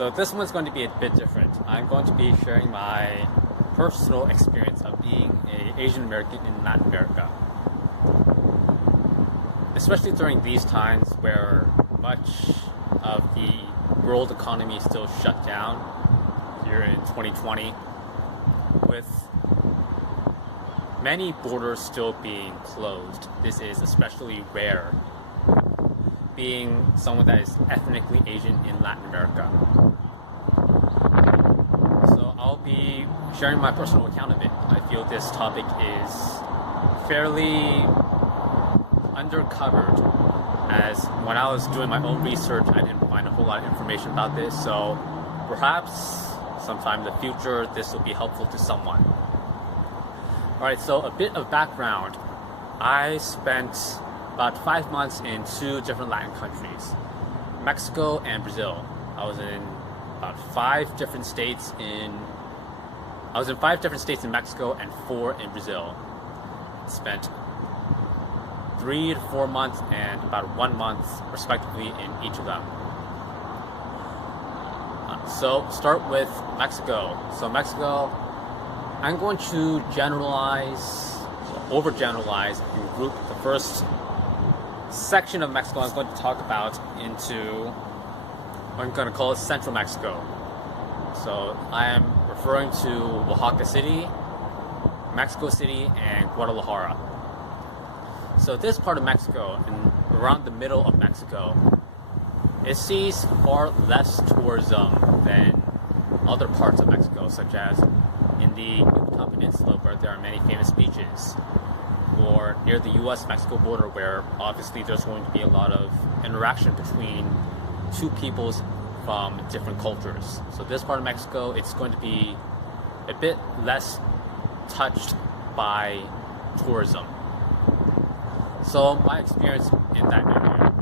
So this one's going to be a bit different. I'm going to be sharing my personal experience of being an Asian American in Latin America. Especially during these times where much of the world economy is still shut down here in 2020, with many borders still being closed. This is especially rare, being someone that is ethnically Asian in Latin America. So I'll be sharing my personal account of it. I feel this topic is fairly undercovered, as when I was doing my own research, I didn't find a whole lot of information about this, so perhaps sometime in the future this will be helpful to someone. Alright, so a bit of background. I spent about 5 months in 2 different Latin countries, Mexico and Brazil. I was in 5 different states in Mexico and 4 in Brazil. Spent 3 to 4 months and about 1 month respectively in each of them. So start with Mexico. So Mexico, I'm going to overgeneralize and group the first section of Mexico I'm going to talk about into, I'm going to call it Central Mexico. So I am referring to Oaxaca City, Mexico City, and Guadalajara. So this part of Mexico, and around the middle of Mexico, it sees far less tourism than other parts of Mexico, such as in the Yucatan Peninsula, where there are many famous beaches, or near the US-Mexico border, where obviously there's going to be a lot of interaction between 2 peoples from different cultures. So this part of Mexico, it's going to be a bit less touched by tourism. So my experience in that area,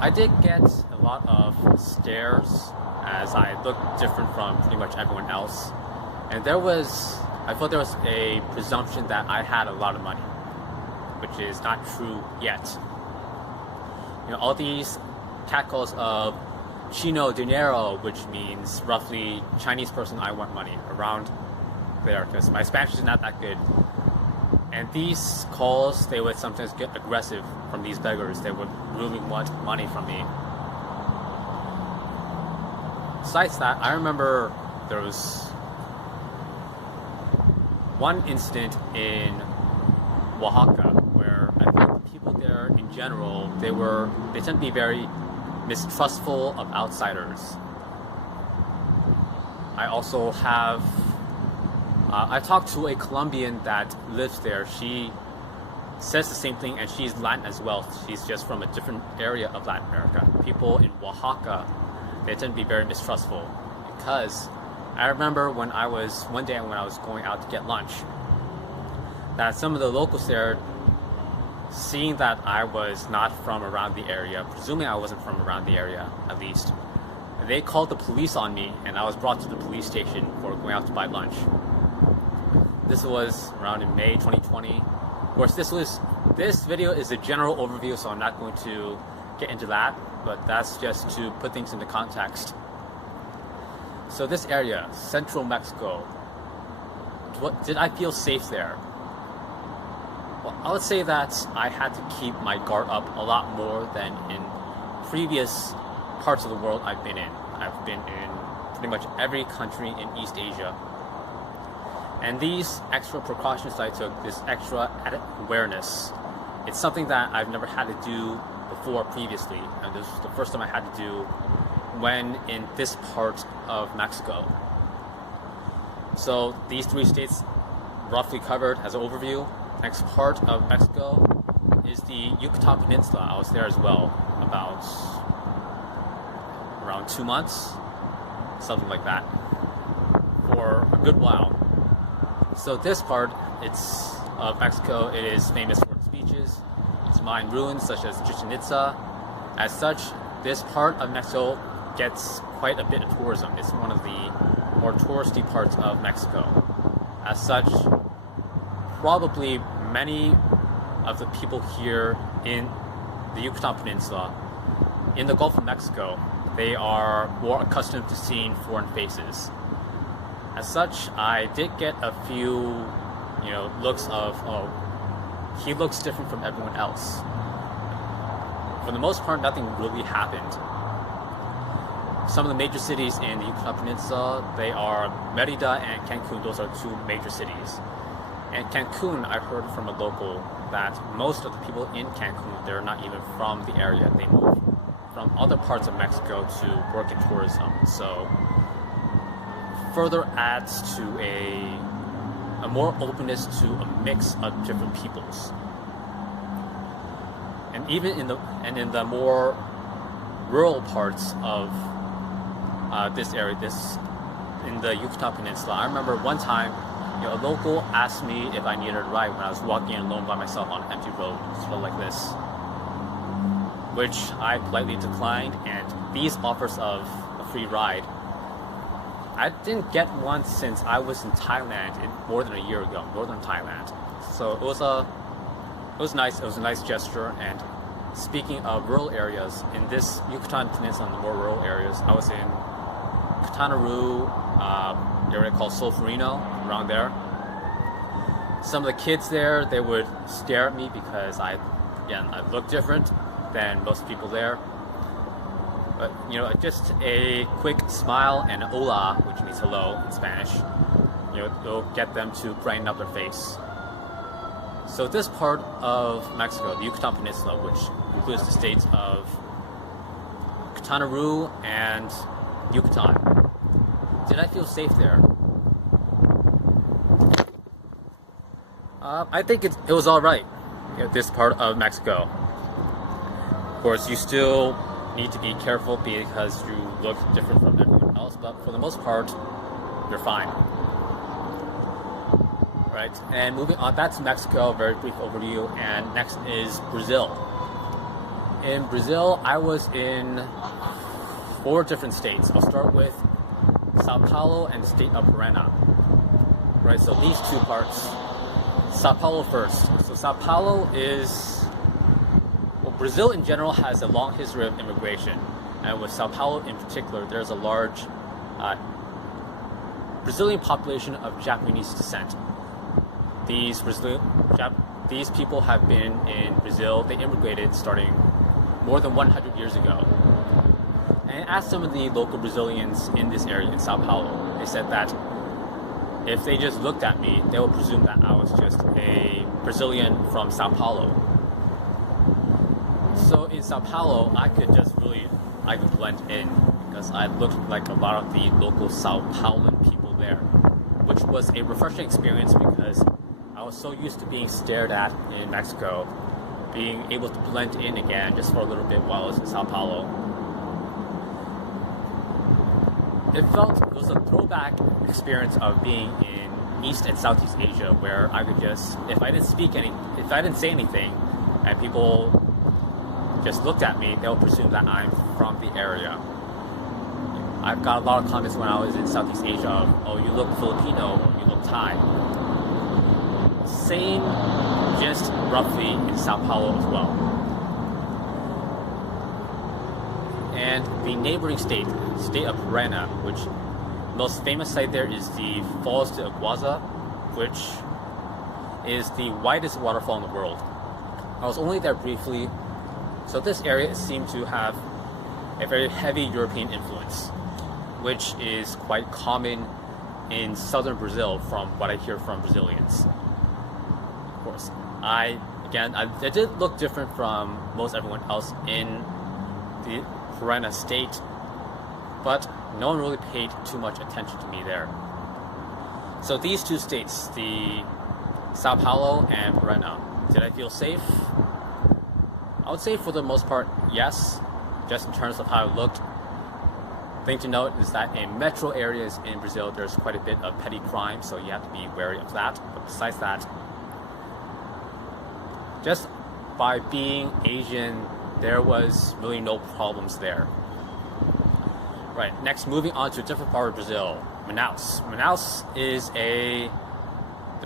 I did get a lot of stares as I looked different from pretty much everyone else. And I felt there was a presumption that I had a lot of money, which is not true yet. All these catcalls of Chino dinero, which means roughly Chinese person, I want money, around there, because my Spanish is not that good. And these calls, they would sometimes get aggressive from these beggars. They would really want money from me. Besides that, I remember there was one incident in Oaxaca where I think the people there in general, they tend to be very mistrustful of outsiders. I also have I talked to a Colombian that lives there. She says the same thing, and she's Latin as well. She's just from a different area of Latin America. People in Oaxaca, they tend to be very mistrustful, because I remember one day when I was going out to get lunch, that some of the locals there, seeing that I was not from around the area, presuming I wasn't from around the area at least, they called the police on me, and I was brought to the police station for going out to buy lunch. This was around in May 2020. Of course, this video is a general overview, so I'm not going to get into that, but that's just to put things into context. So this area, Central Mexico, did I feel safe there? Well, I would say that I had to keep my guard up a lot more than in previous parts of the world I've been in. I've been in pretty much every country in East Asia. And these extra precautions I took, this extra added awareness, it's something that I've never had to do before previously. And this was the first time I had to do when in this part of Mexico. So these 3 states roughly covered as an overview. Next part of Mexico is the Yucatan Peninsula. I was there as well, about around 2 months, something like that, for a good while. So this part of Mexico, it is famous for its beaches, its Mayan ruins such as Chichen Itza. As such, this part of Mexico gets quite a bit of tourism. It's one of the more touristy parts of Mexico. As such, probably many of the people here in the Yucatan Peninsula, in the Gulf of Mexico, they are more accustomed to seeing foreign faces. As such, I did get a few, looks of, oh, he looks different from everyone else. For the most part, nothing really happened. Some of the major cities in the Yucatan Peninsula, they are Merida and Cancun. Those are two major cities. And Cancun, I heard from a local that most of the people in Cancun, they're not even from the area. They move from other parts of Mexico to work in tourism. So further adds to a more openness to a mix of different peoples. And even in the more rural parts of this area, in the Yucatan Peninsula, I remember one time, a local asked me if I needed a ride when I was walking alone by myself on an empty road, sort of like this, which I politely declined. And these offers of a free ride, I didn't get one since I was in Thailand more than a year ago, northern Thailand. So it was nice. It was a nice gesture. And speaking of rural areas, in this Yucatan Peninsula, in the more rural areas, I was in Quintana Roo, area called Solferino, around there. Some of the kids there, they would stare at me because I look different than most people there. But just a quick smile and hola, which means hello in Spanish, it'll get them to brighten up their face. So this part of Mexico, the Yucatan Peninsula, which includes the states of Quintana Roo and Yucatan, did I feel safe there? I think it was all right. This part of Mexico. Of course, you still need to be careful because you look different from everyone else, but for the most part, you're fine. Right, and moving on, that's Mexico, very brief overview, and next is Brazil. In Brazil, I was in 4 different states. I'll start with Sao Paulo and the state of Paraná. Right, so these 2 parts. Sao Paulo first. So Sao Paulo is, Brazil in general has a long history of immigration, and with Sao Paulo in particular, there's a large Brazilian population of Japanese descent. These people have been in Brazil. They immigrated starting more than 100 years ago. And I asked some of the local Brazilians in this area in Sao Paulo. They said that if they just looked at me, they would presume that I was just a Brazilian from Sao Paulo. So in Sao Paulo, I could blend in because I looked like a lot of the local Sao Paulan people there, which was a refreshing experience because I was so used to being stared at in Mexico, being able to blend in again just for a little bit while I was in Sao Paulo. It was a throwback experience of being in East and Southeast Asia, where I could just, if I didn't say anything, and people just looked at me, they'll presume that I'm from the area. I've got a lot of comments when I was in Southeast Asia of, oh, you look Filipino, or you look Thai. Same, just roughly in Sao Paulo as well. And the neighboring state of Paraná, which the most famous site there is the Falls de Iguazu, which is the widest waterfall in the world. I was only there briefly, so this area seemed to have a very heavy European influence, which is quite common in southern Brazil from what I hear from Brazilians. Of course, I did look different from most everyone else in the Paraná state, but no one really paid too much attention to me there. So these 2 states, the Sao Paulo and Paraná, did I feel safe? I would say for the most part, yes, just in terms of how it looked. Thing to note is that in metro areas in Brazil, there's quite a bit of petty crime, so you have to be wary of that. But besides that, just by being Asian, there was really no problems there. Right, next, moving on to a different part of Brazil, Manaus. Manaus is the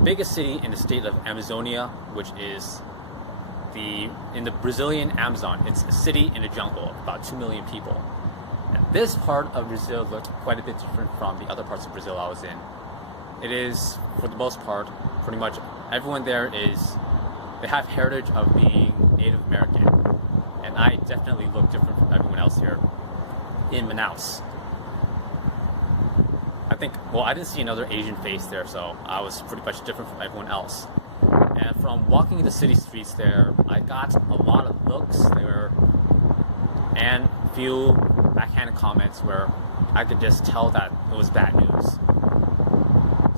biggest city in the state of Amazonia, which is in the Brazilian Amazon. It's a city in a jungle of about 2 million people. And this part of Brazil looked quite a bit different from the other parts of Brazil I was in. It is, for the most part, pretty much everyone there they have heritage of being Native American. And I definitely look different from everyone else here in Manaus. I didn't see another Asian face there, so I was pretty much different from everyone else. And from walking the city streets there, I got a lot of looks there and a few backhanded comments where I could just tell that it was bad news.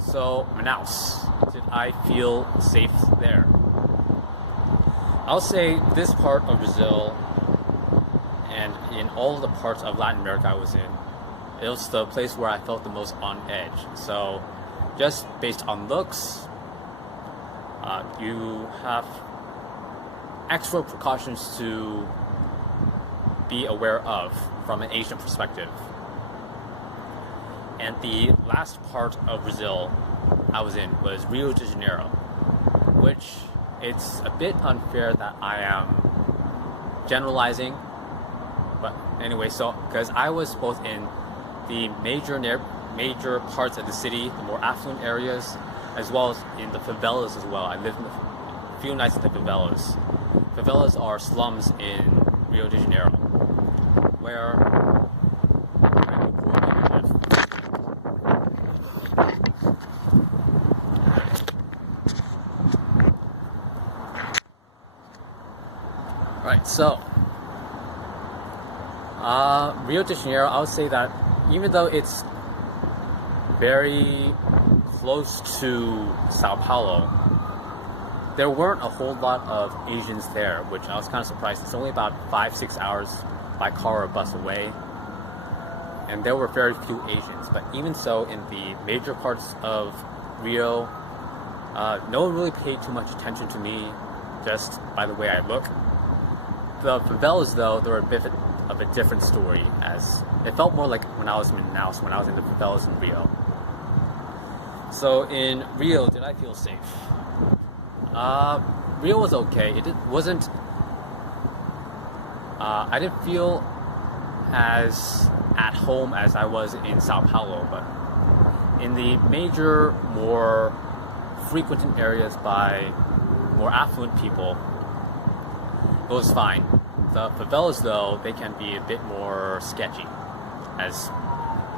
So, Manaus, did I feel safe there? I'll say this part of Brazil and in all of the parts of Latin America I was in, it was the place where I felt the most on edge. So, just based on looks, you have extra precautions to be aware of from an Asian perspective. And the last part of Brazil I was in was Rio de Janeiro, which it's a bit unfair that I am generalizing, but anyway, so because I was both in the major parts of the city, the more affluent areas, as well as in the favelas as well. I lived in a few nights in the favelas. Favelas are slums in Rio de Janeiro, where poor people live. Right, so Rio de Janeiro, I would say that even though it's very close to Sao Paulo, there weren't a whole lot of Asians there, which I was kind of surprised. It's only about 5-6 hours by car or bus away, and there were very few Asians. But even so, in the major parts of Rio, no one really paid too much attention to me just by the way I look. The favelas, though, they were a bit of a different story, as it felt more like when I was in Manaus, when I was in the favelas in Rio. So in Rio, did I feel safe? Rio was okay. It wasn't. I didn't feel as at home as I was in Sao Paulo, but in the major, more frequented areas by more affluent people, it was fine. The favelas, though, they can be a bit more sketchy. As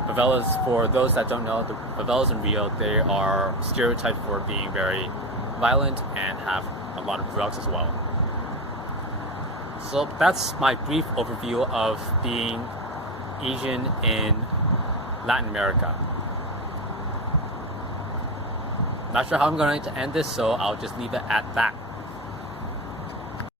favelas, for those that don't know, the favelas in Rio, they are stereotyped for being very violent and have a lot of drugs as well. So that's my brief overview of being Asian in Latin America. Not sure how I'm going to end this, so I'll just leave it at that.